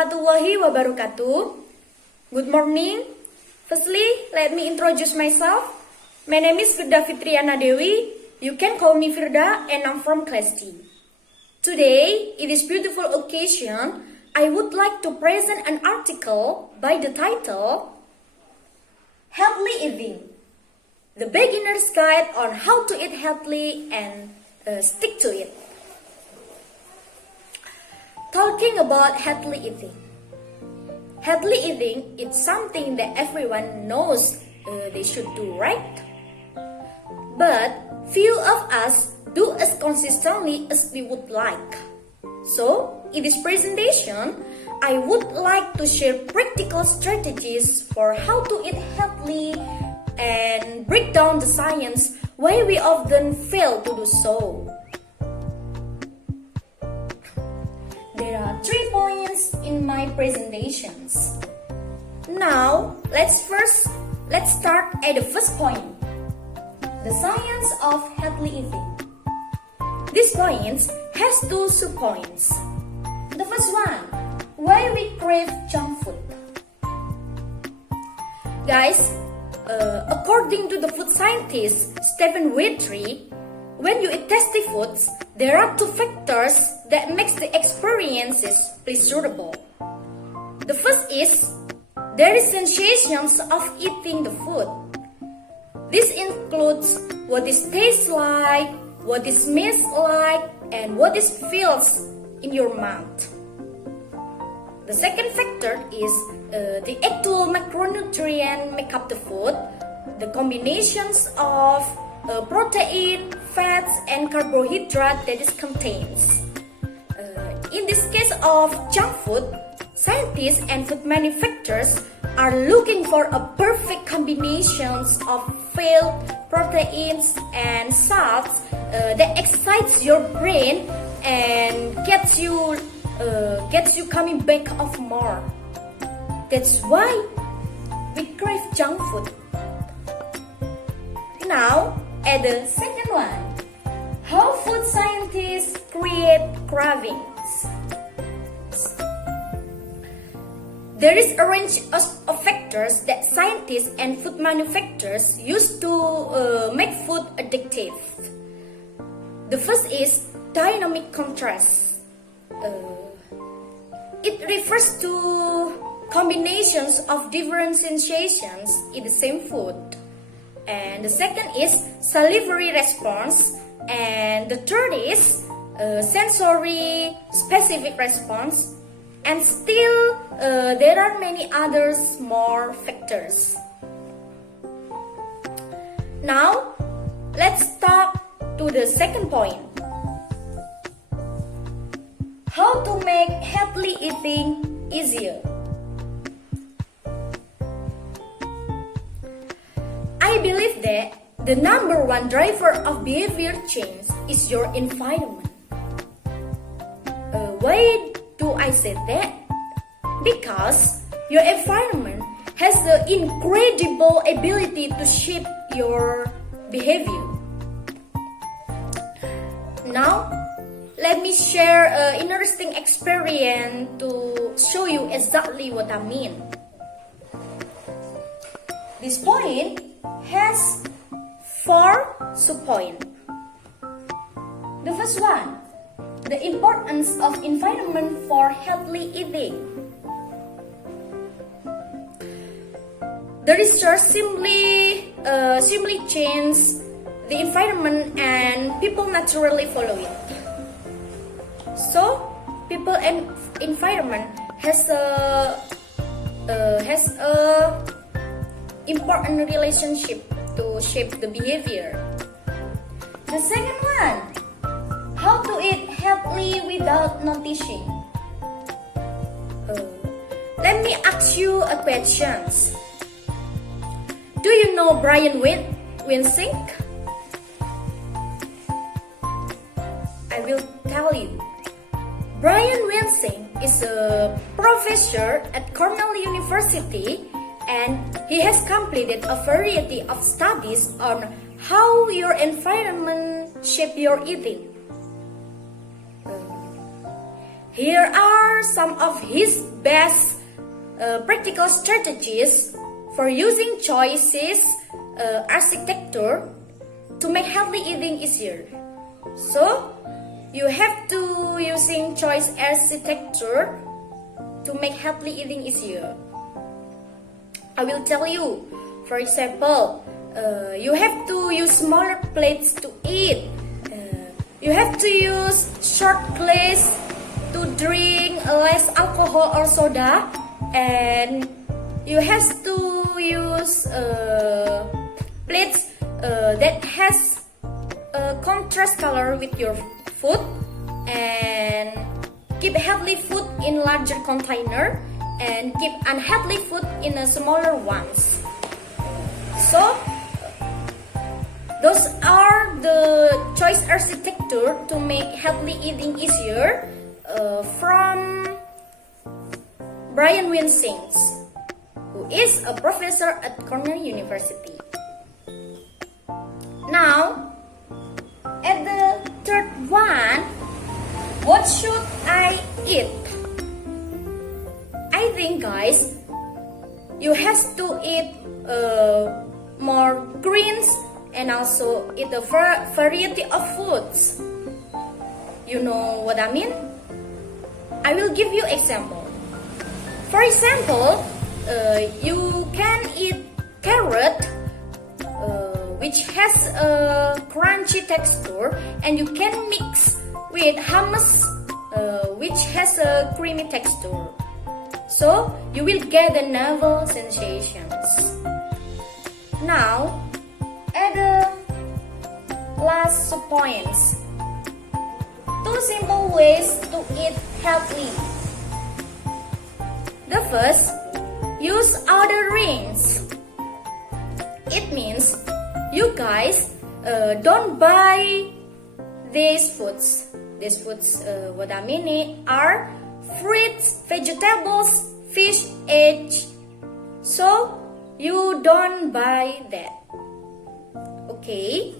warahmatullahi wabarakatuh. Good morning. Firstly, let me introduce myself. My name is Firda Fitriana Dewi. You can call me Firda and I'm from class D. Today, in this beautiful occasion, I would like to present an article by the title Healthy Eating, the beginner's guide on how to eat healthily and stick to it. Talking about healthy eating. Healthy eating is something that everyone knows they should do, right? But few of us do as consistently as we would like. So, in this presentation, I would like to share practical strategies for how to eat healthily and break down the science why we often fail to do so. There are 3 points in my presentations. Now, let's start at the first point. The science of healthy eating. This point has 2 sub-points. The first one, why we crave junk food. Guys, according to the food scientist Stephen Wetry, when you eat tasty foods, there are 2 factors that makes the experiences pleasurable. The first is, there is sensations of eating the food. This includes what it tastes like, what it smells like, and what it feels in your mouth. The second factor is the actual macronutrient make up the food, the combinations of protein, fats, and carbohydrate that it contains. In this case of junk food, scientists and food manufacturers are looking for a perfect combinations of fat, proteins, and salts that excites your brain and gets you coming back of more. That's why we crave junk food. Now, at the second one, how food scientists create cravings. There is a range of factors that scientists and food manufacturers use to make food addictive. The first is dynamic contrast. It refers to combinations of different sensations in the same food. And the second is salivary response. And the third is sensory specific response. And still, there are many others more factors. Now, let's talk to the second point. How to make healthy eating easier. I believe that the number one driver of behavior change is your environment. Why do I say that? Because your environment has the incredible ability to shape your behavior. Now, let me share an interesting experience to show you exactly what I mean. This point has 4 sub-points. The first one, the importance of environment for healthy eating. The research simply changes the environment and people naturally follow it. So, people and environment has a important relationship to shape the behavior. The second one, how to eat healthily without noticing. Let me ask you a question. Do you know Brian Winsink? I will tell you. Brian Winsink is a professor at Cornell University, and he has completed a variety of studies on how your environment shape your eating. Here are some of his best practical strategies for using choices architecture to make healthy eating easier. So, you have to using choice architecture to make healthy eating easier. I will tell you. For example, you have to use smaller plates to eat. You have to use short glass to drink less alcohol or soda, and you have to use plates that has a contrast color with your food, and keep healthy food in larger container and keep unhealthy food in a smaller ones. So those are the choice architecture to make healthy eating easier from Brian Winsings, who is a professor at Cornell University. Now, at the third one, what should I eat? I think, guys, you have to eat more greens and also eat a variety of foods. You know what I mean? I will give you example. For example, you can eat carrot, which has a crunchy texture, and you can mix with hummus, which has a creamy texture. So you will get the novel sensations. Now, at the last points, 2 simple ways to eat healthy. The first, use other rings. It means you guys don't buy these foods. These foods, what I mean are fruits, vegetables, fish, eggs. So you don't buy that. Okay.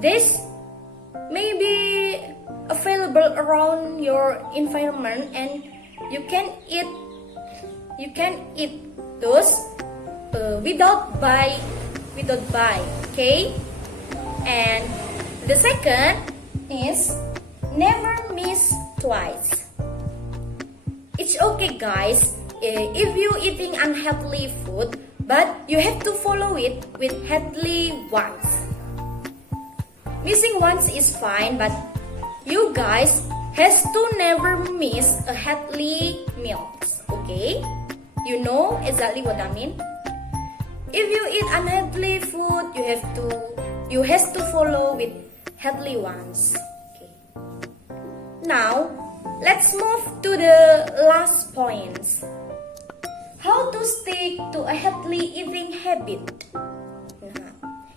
This may be available around your environment, and you can eat those without buy. Okay. And the second is never miss twice. It's okay, guys, if you eating unhealthy food, but you have to follow it with healthy ones. Missing once is fine, but you guys has to never miss a healthy meals. Okay? You know exactly what I mean. If you eat unhealthy food, you have to follow with healthy ones. Okay. Now, let's move to the last points. How to stick to a healthy eating habit.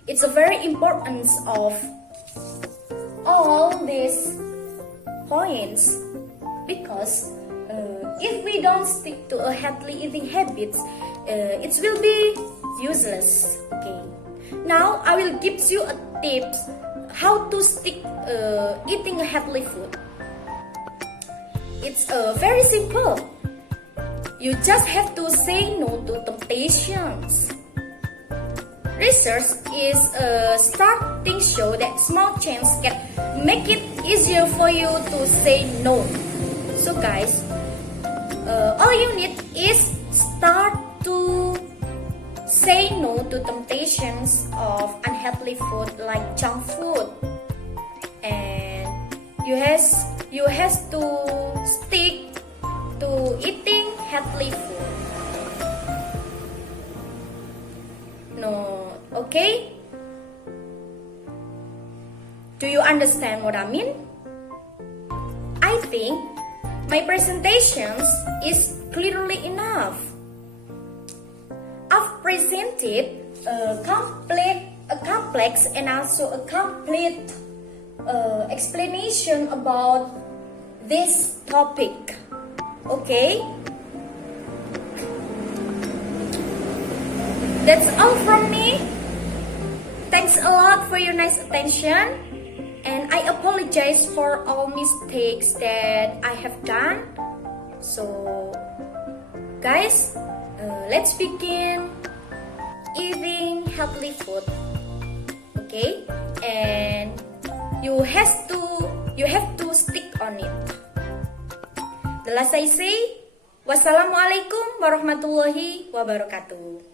It's a very important of all these points, because if we don't stick to a healthy eating habits, it will be useless. Okay. Now I will give you a tips how to stick eating a healthy food. It's very simple. You just have to say no to temptations. Research is starting to show that small changes can make it easier for you to say no. So guys, all you need is start to say no to temptations of unhealthy food like junk food, and you has to stick to eating healthy food. No, okay? Do you understand what I mean? I think my presentations is clearly enough. I've presented a complex and also a complete explanation about this topic. Okay? That's all from me. Thanks a lot for your nice attention. and I apologize for all mistakes that I have done. So guys, let's begin eating healthy food. Okay, and you have to stick on it. The last I say, wassalamualaikum warahmatullahi wabarakatuh.